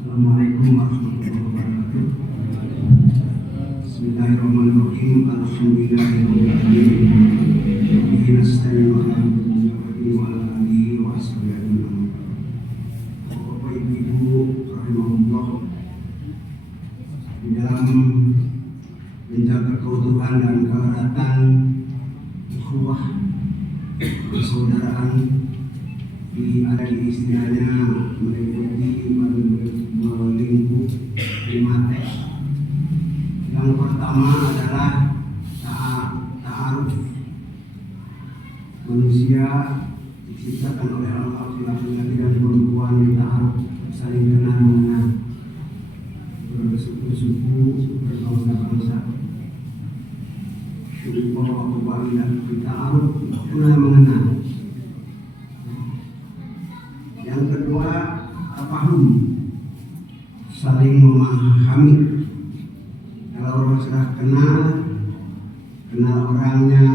Assalamualaikum warahmatullahi wabarakatuh. Bismillahirrahmanirrahim. Alhamdulillahirrahmanirrahim. Bihi nasta'inu ala amri wa ala alihi wa ashabihi ajma'in. Bapak Ibu rahimahullah, di dalam menjaga keutuhan dan keeratan ukhuwah persaudaraan di istilahnya meliputi melingkup 5T. Yang pertama adalah ta'aruf. Manusia diciptakan oleh Allah, laki-laki dan perempuan, ta'aruf, saling kenal mengenal, bersuku-suku, berbangsa-bangsa. Syukur Allah ta'aruf, kenal mengenal. Yang kedua, tafahum, saling memahami. Kalau orang sudah kenal orangnya,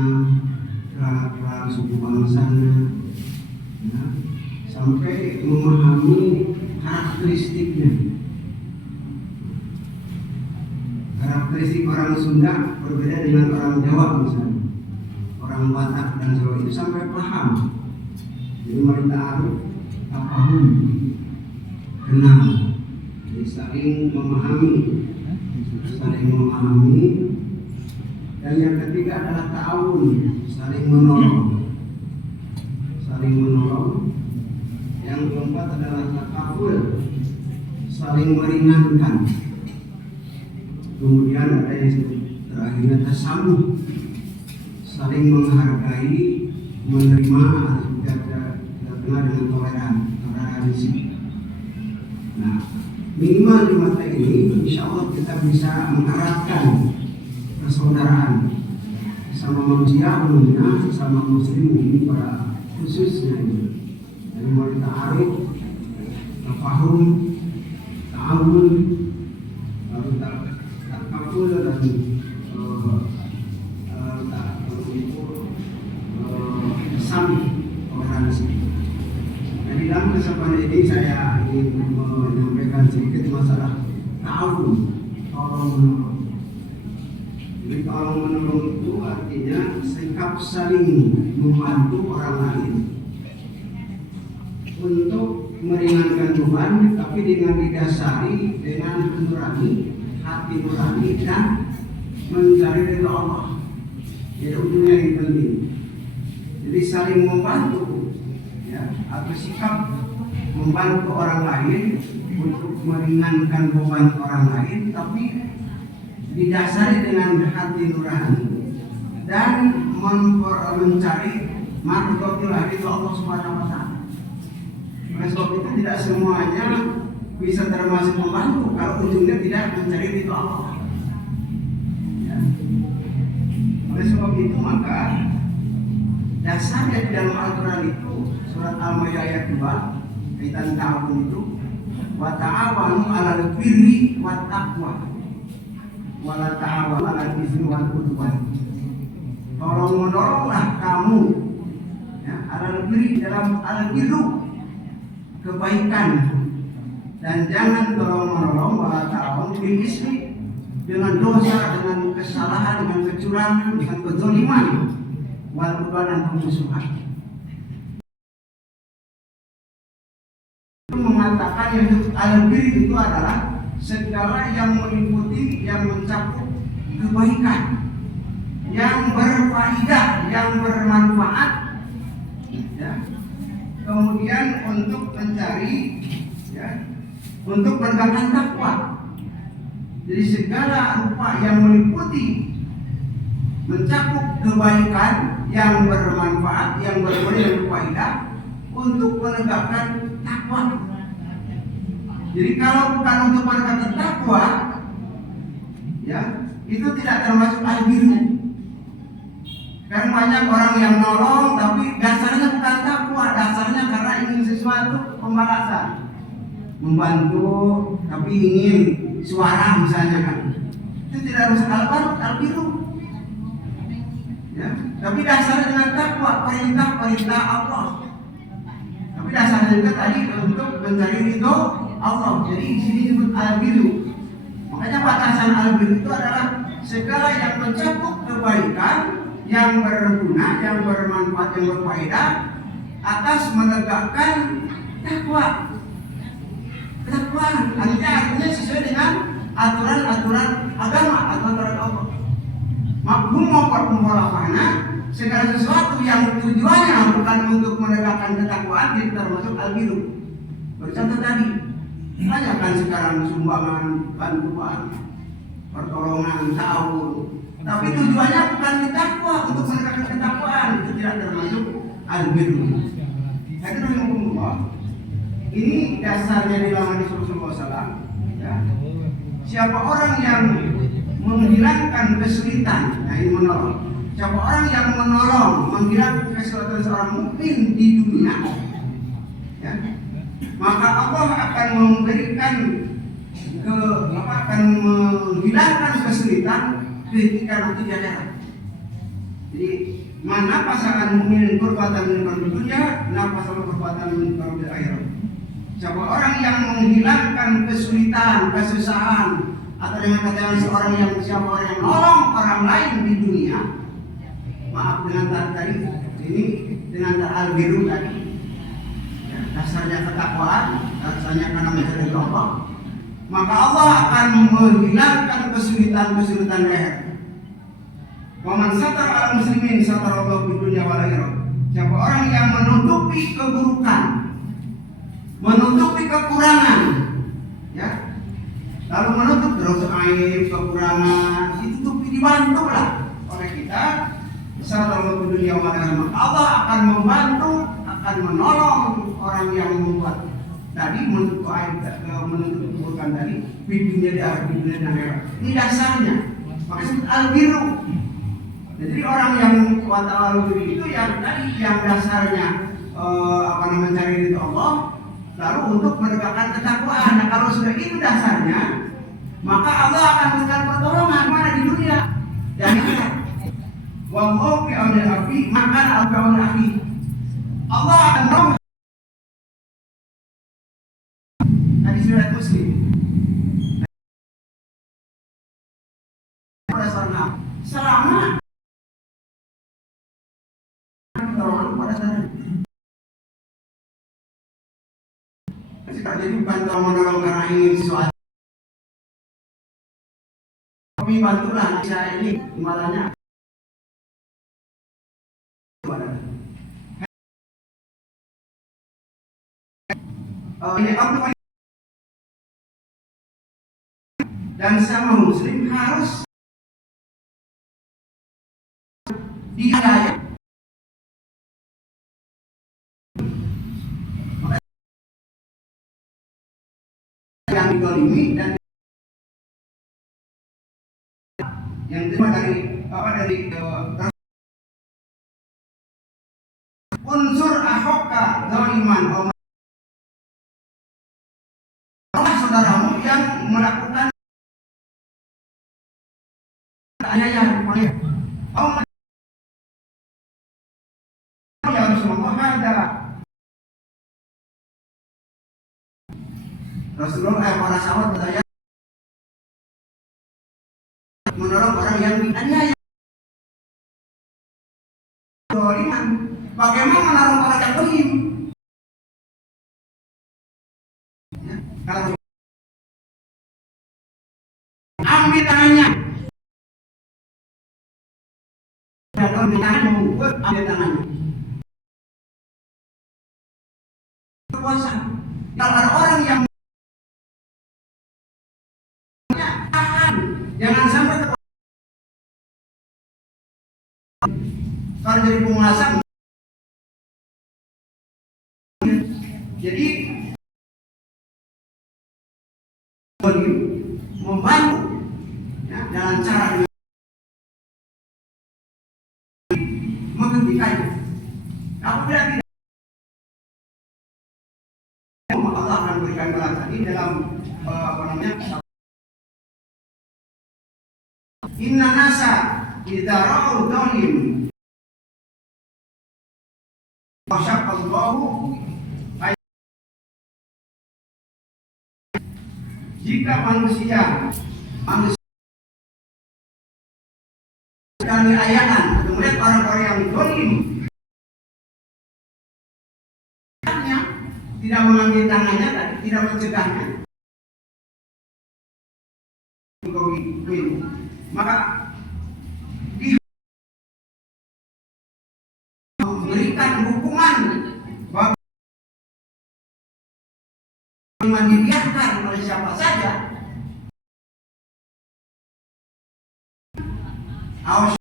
kerang suku bangsanya, ya, sampai memahami karakteristiknya. Karakteristik orang Sunda berbeda dengan orang Jawa misalnya, orang Batak dan Jawa itu sampai paham. Jadi mari ta'aruf, tafahum, kenal, jadi saling memahami. Dan yang ketiga adalah ta'awun, saling menolong. Yang keempat adalah takaful, saling meringankan. Kemudian ada yang terakhirnya tasamuh, saling menghargai, menerima, dengan toleransi. Nah, minimal 5T ini insya Allah kita bisa mengeratkan persaudaraan sama manusia umumnya, sesama muslim ini pada khususnya ini. Jadi mulai ta'aruf, tafahum, ta'awun, lalu takaful dan sami, toleransi. Di dalam kesempatan ini saya ingin menyampaikan sedikit masalah ta'awun, tolong menolong. Jadi tolong menolong itu artinya sikap saling membantu orang lain untuk meringankan beban, tapi dengan didasari dengan hati nurani dan mencari ridha Allah. Jadi ujungnya yang penting. Jadi saling membantu, atau sikap membantu orang lain untuk meringankan beban orang lain, tapi didasari dengan hati nurani dan mencari mardotillah itu Allah Subhanahu wa Ta'ala. Oleh sebab itu tidak semuanya bisa termasuk membantu kalau ujungnya tidak mencari ridho Allah. Oleh sebab itu maka dasarnya di dalam Al-Quran itu surat Al-Maidah ayat 2 kaitan ta'awun itu, wa ta'awanu 'alal birri wat taqwa wa la ta'awanu 'alal itsmi wal 'udwan. Tolong menolonglah kamu, 'alal birri, dalam al-birru, kebaikan, dan jangan tolong menolong wa la ta'awanu bil itsmi, dengan dosa, dengan kesalahan, dengan kecurangan, dengan kezaliman, wal 'udwan, dan pemusuhan. Mengatakan yang al-birr itu adalah segala yang meliputi, yang mencakup kebaikan, yang berfaedah, yang bermanfaat, kemudian untuk mencari, untuk menegakkan takwa. Jadi segala rupa yang meliputi, mencakup kebaikan, yang bermanfaat, yang berfaedah, untuk menegakkan takwa. Jadi kalau bukan untuk menegakkan takwa, itu tidak termasuk al-birru. Kan banyak orang yang nolong tapi dasarnya bukan takwa, dasarnya karena ingin sesuatu pembalasan, membantu tapi ingin suara misalnya kan. Itu tidak masuk al-birru. Tapi dasarnya dengan takwa, perintah Allah. Tapi dasarnya juga tadi untuk mencari ridho Allah. Jadi di sini disebut al-birru. Makanya batasan al-birru itu adalah segala yang mencakup kebaikan, yang berguna, yang bermanfaat, yang berfaedah atas menegakkan takwa. Ketakwaan artinya sesuai dengan aturan-aturan agama, aturan Allah. Mafhum mukhalafahna, segala sesuatu yang tujuannya bukan untuk menegakkan ketakwaan itu termasuk al-birru. Bercontoh tadi, banyak kan sekarang sumbangan, bantuan, pertolongan, ta'awun. Tapi tujuannya bukan takwa, untuk menegakkan ketakwaan, itu tidak termasuk al-birru. Hadirin rahimakumullah. Ini dasarnya di dalam hadis Rasulullah SAW. Ya. Siapa orang yang menghilangkan kesulitan, nah ini menolong. Siapa orang yang menolong, menghilangkan kesulitan seorang mukmin di dunia, ya, maka Allah akan memberikan akan menghilangkan kesulitan ketika nanti di akhirat. Jadi mana pasangan mukmin perbuatan di dunia, mana pasangan perbuatan di akhirat. Siapa orang yang menghilangkan kesulitan, kesusahan, atau dengan kata seorang yang siapa orang yang nolong orang lain di dunia, maaf dengan tadi ini dengan al-birru tadi, ya, dasarnya ketakwaan, dasarnya karena mencari Allah, maka Allah akan menghilangkan kesulitan-kesulitan leher. Wa man satara al muslimin satara Allah di dunia wal akhirat. Siapa orang yang menutupi keburukan, menutupi kekurangan, ya, lalu menutup terus aib, kekurangan, ditutupi, dibantulah oleh kita. Sallallahu dunia wa akhirat. Allah akan membantu, akan menolong orang yang membuat tadi menutup aib, menutup keburukan tadi di dunia dan akhirat. Ini dasarnya. Maksud al-birru. Jadi orang yang kuat al-birru itu yang tadi yang dasarnya mencari ridho Allah, lalu untuk menegakkan ketakwaan. Nah, kalau sudah itu dasarnya, maka Allah akan memberikan pertolongan mana di dunia dan akhirat. Wallahu fi auni al-abdi, maka al-auni Allah akan menolong. Hadis riwayat Muslim. Selama pertolongan pada saat jadi bantu menolong karena ingin sesuatu. Kami bantulah saya ini imbalannya. Ini apa? Dan sama muslim harus dihargai. Yang didolimi dan yang terima dari unsur ahokka zaliman, saudaramu yang melakukan aniayaan, ya Rasulullah ada Rasulullah para sahabat bertanya menolong orang yang dianiaya. Bagaimana menolong orang yang zalim? Ya, kalau ambil tangannya, ambil tangannya. Kuasa. Kalau ada orang yang tahan, jangan sampai kalau jadi penguasa. Jadi membantu, ya, dalam cara menghentikannya. Apabila tidak, Allah akan berikan balasan ini dalam Inna nasa idza ra'u dhalim wa syaqallahu Jika manusia kami ayahan, kemudian orang-orang yang zalim tidak mengambil tangannya, tidak mencegahnya, maka memberikan hukuman bahwa dibiarkan oleh siapa saja. Awas,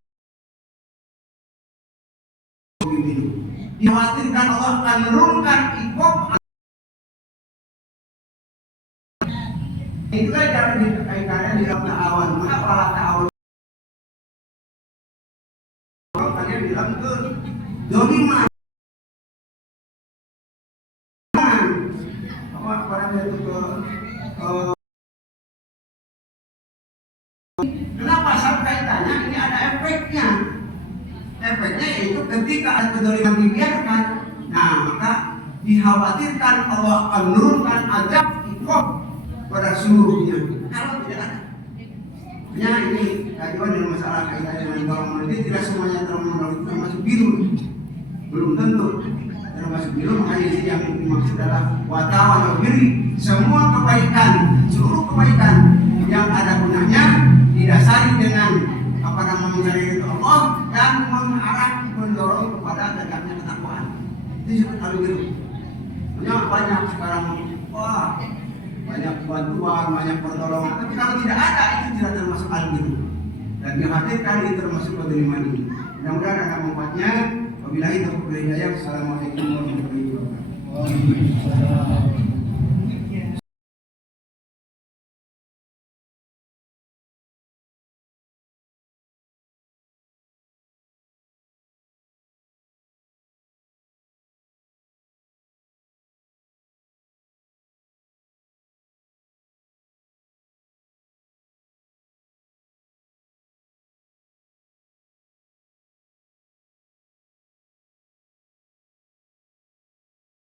dikhawatirkan Allah akan menurunkan iqab. Itulah cara dikaitannya di dalam ta'awun. Mengapa ta'awun? Kalau kalian bilang ke doliman, apa pada itu kenapa sampai tanya? Ini ada efeknya. Efeknya yaitu ketika ada kedoliman dibiarkan, nah maka dikhawatirkan Allah akan menurunkan azab iqab pada seluruhnya. Kalau tidak ada, ya ini kajian dalam masalah kaitan dengan golongan manusia, tidak semuanya termasuk biru, belum tentu termasuk biru. Makanya yang dimaksud adalah watawan birri, semua kebaikan, seluruh kebaikan yang ada gunanya didasari dengan apa namanya mencari ridho Allah dan mendorong kepada tegaknya ketakwaan. Itu disebut al-birru. Banyak sekarang, wah, banyak bantuan, banyak pertolongan, tapi kalau tidak ada itu tidak termasuk al-birru dan dikhawatirkan itu termasuk kedoliman ini. Mudah-mudahan ada manfaatnya. Wabillahi taufiq wal hidayah. Assalamualaikum warahmatullahi wabarakatuh.